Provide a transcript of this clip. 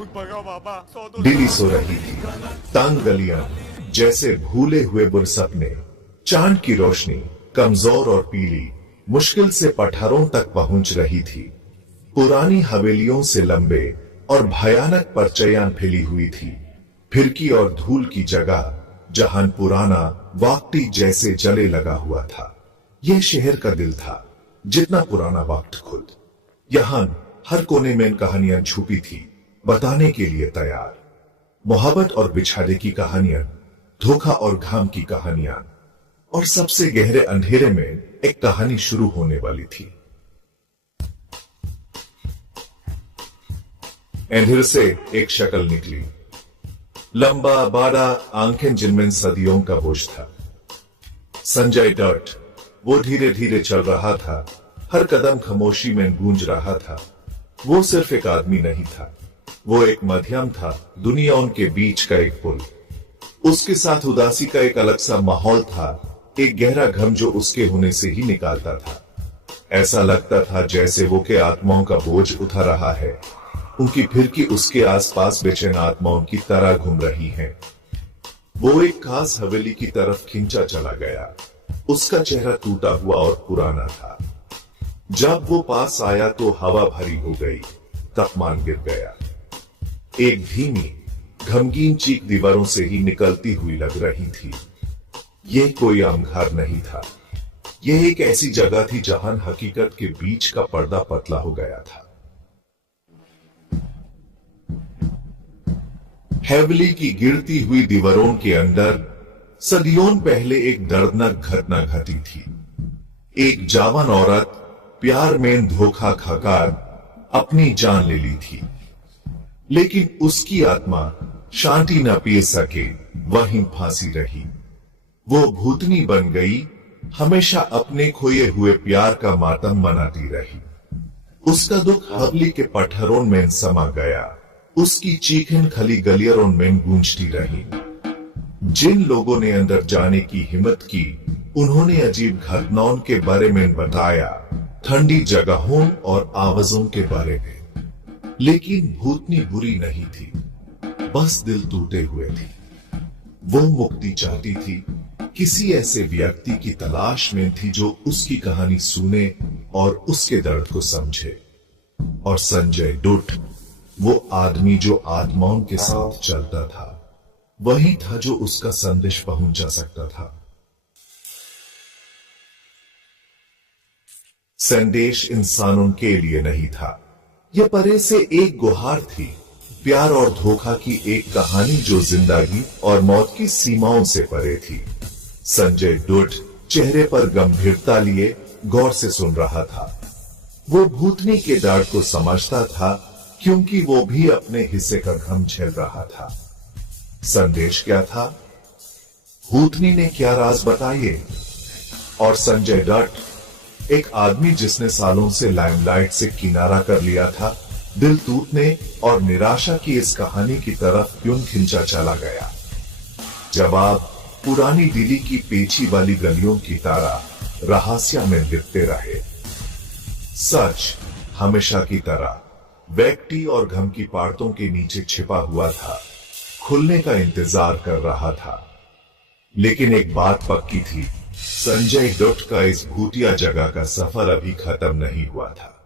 दिल्ली सो रही थी, तंग गलियां जैसे भूले हुए बुरसपने, चांद की रोशनी कमजोर और पीली मुश्किल से पठारों तक पहुंच रही थी। पुरानी हवेलियों से लंबे और भयानक परचयां फैली हुई थी। फिरकी और धूल की जगह जहां पुराना वक्ती जैसे जले लगा हुआ था। यह शहर का दिल था, जितना पुराना वक्त खुद। यहां हर कोने में कहानियां छुपी थी, बताने के लिए तैयार। मोहब्बत और बिछाने की कहानियां, धोखा और घाम की कहानियां, और सबसे गहरे अंधेरे में एक कहानी शुरू होने वाली थी। अंधेरे से एक शक्ल निकली, लंबा बाड़ा आंखें जिनमें सदियों का बोझ था। संजय दत्त। वो धीरे धीरे चल रहा था, हर कदम खामोशी में गूंज रहा था। वो सिर्फ एक आदमी नहीं था, वो एक माध्यम था, दुनियाओं के बीच का एक पुल। उसके साथ उदासी का एक अलग सा माहौल था, एक गहरा गम जो उसके होने से ही निकालता था। ऐसा लगता था जैसे वो के आत्माओं का बोझ उठा रहा है, उनकी फिरकी उसके आसपास बेचैन आत्माओं की तरह घूम रही है। वो एक खास हवेली की तरफ खिंचा चला गया। उसका चेहरा टूटा हुआ और पुराना था। जब वो पास आया तो हवा भरी हो गई, तापमान गिर गया। एक धीमी गमगीन चीख दीवारों से ही निकलती हुई लग रही थी। यह कोई आम घर नहीं था, यह एक ऐसी जगह थी जहां हकीकत के बीच का पर्दा पतला हो गया था। हवेली की गिरती हुई दीवारों के अंदर सदियों पहले एक दर्दनाक घटना घटी थी। एक जवान औरत प्यार में धोखा खाकर अपनी जान ले ली थी, लेकिन उसकी आत्मा शांति न पी सके, वहीं फांसी रही। वो भूतनी बन गई, हमेशा अपने खोए हुए प्यार का मातम मनाती रही। उसका दुख हवेली के पठारों में समा गया, उसकी चीखें खली गलियारों में गूंजती रही। जिन लोगों ने अंदर जाने की हिम्मत की, उन्होंने अजीब घटनाओं के बारे में बताया, ठंडी जगहों और आवाजों के बारे में। लेकिन भूतनी बुरी नहीं थी, बस दिल टूटे हुए थी। वो मुक्ति चाहती थी, किसी ऐसे व्यक्ति की तलाश में थी जो उसकी कहानी सुने और उसके दर्द को समझे। और संजय दत्त, वो आदमी जो आत्माओं के साथ चलता था, वही था जो उसका संदेश पहुंचा सकता था। संदेश इंसानों के लिए नहीं था, यह परे से एक गुहार थी, प्यार और धोखा की एक कहानी जो जिंदगी और मौत की सीमाओं से परे थी। संजय दत्त चेहरे पर गंभीरता लिए गौर से सुन रहा था। वो भूतनी के दर्द को समझता था, क्योंकि वो भी अपने हिस्से का गम झेल रहा था। संदेश क्या था? भूतनी ने क्या राज बताए? और संजय दत्त, एक आदमी जिसने सालों से लाइमलाइट से किनारा कर लिया था, दिल टूटने और निराशा की इस कहानी की तरफ क्यों खिंचा चला गया? जवाब पुरानी दिल्ली की पेची वाली गलियों की तरह रहस्य में लिपटे रहे। सच हमेशा की तरह व्यक्ति और गम की परतों के नीचे छिपा हुआ था, खुलने का इंतजार कर रहा था। लेकिन एक बात पक्की थी, संजय दत्त का इस भूतिया जगह का सफर अभी खत्म नहीं हुआ था।